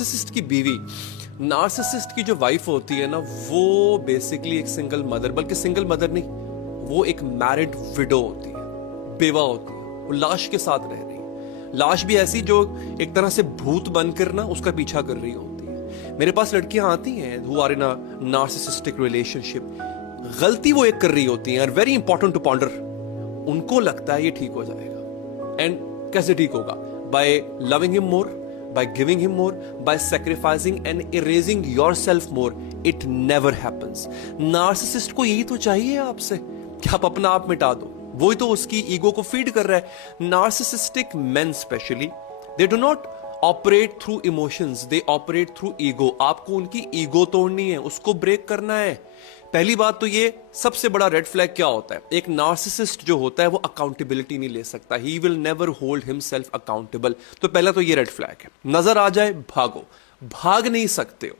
Narcissist की बीवी, narcissist की जो वाइफ होती है ना, वो बेसिकली एक सिंगल मदर, बल्कि सिंगल मदर नहीं, वो एक मैरिड विडो होती है, बेवा होती है। वो लाश के साथ रह रही है, लाश भी ऐसी जो एक तरह से भूत बनकर ना उसका पीछा कर रही होती है। मेरे पास लड़कियां आती हैं who are in a narcissistic relationship, गलती वो एक कर रही होती हैं, वेरी इंपॉर्टेंट टू पॉन्डर। उनको लगता है ये ठीक हो जाएगा, एंड कैसे ठीक होगा? By loving him more, by giving him more, by sacrificing and erasing yourself more. It never happens. Narcissist को यही तो चाहिए आपसे कि आप अपना आप मिटा दो, वही तो उसकी ईगो को फीड कर रहा है। Narcissistic main specially, they do not operate through emotions, they operate through ego. आपको उनकी ईगो तोड़नी है, उसको ब्रेक करना है। पहली बात तो ये सबसे बड़ा रेड फ्लैग क्या होता है, एक नार्सिसिस्ट जो होता है वो अकाउंटेबिलिटी नहीं ले सकता, he will never hold himself accountable. तो पहला तो ये रेड फ्लैग है। नजर आ जाए भागो, भाग नहीं सकते हो,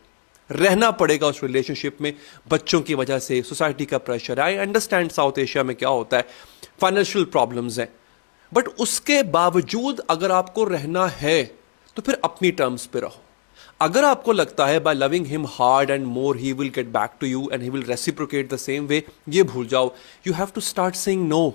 रहना पड़ेगा उस रिलेशनशिप में, बच्चों की वजह से, सोसाइटी का pressure. I understand south Asia में क्या होता है, फाइनेंशियल प्रॉब्लम्स हैं, बट उसके बावजूद अगर आपको रहना है तो फिर अपनी टर्म्स पे रहो। अगर आपको लगता है by loving him hard and more he will get back to you and he will reciprocate the same way, ये भूल जाओ। You have to start saying no,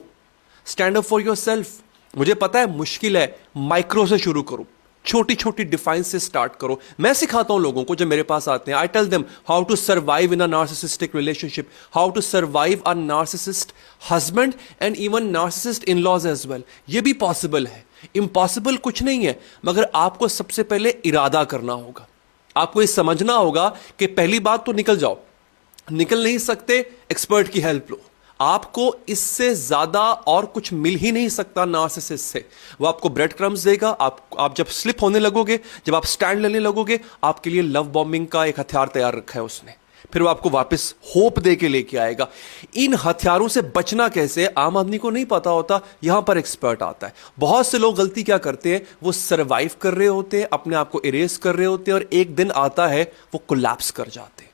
stand up for yourself. मुझे पता है मुश्किल है, माइक्रो से शुरू करो, छोटी छोटी डिफाइंस से स्टार्ट करो। मैं सिखाता हूं लोगों को जब मेरे पास आते हैं, I tell them how to survive in a narcissistic relationship, how to survive a narcissist husband and even narcissist in laws as well. ये भी पॉसिबल है, इम्पॉसिबल कुछ नहीं है, मगर आपको सबसे पहले इरादा करना होगा। आपको ये समझना होगा कि पहली बात तो निकल जाओ, निकल नहीं सकते एक्सपर्ट की हेल्प लो। आपको इससे ज्यादा और कुछ मिल ही नहीं सकता नार्सिसिस्ट से। वो आपको ब्रेड क्रम्स देगा, आप जब स्लिप होने लगोगे, जब आप स्टैंड लेने लगोगे, आपके लिए लव बॉम्बिंग का एक हथियार तैयार रखा है उसने, फिर वो आपको वापस होप दे के लेके आएगा। इन हथियारों से बचना कैसे, आम आदमी को नहीं पता होता, यहां पर एक्सपर्ट आता है। बहुत से लोग गलती क्या करते हैं, वो सरवाइव कर रहे होते हैं, अपने आप को इरेज कर रहे होते हैं, और एक दिन आता है वो कोलैप्स कर जाते हैं।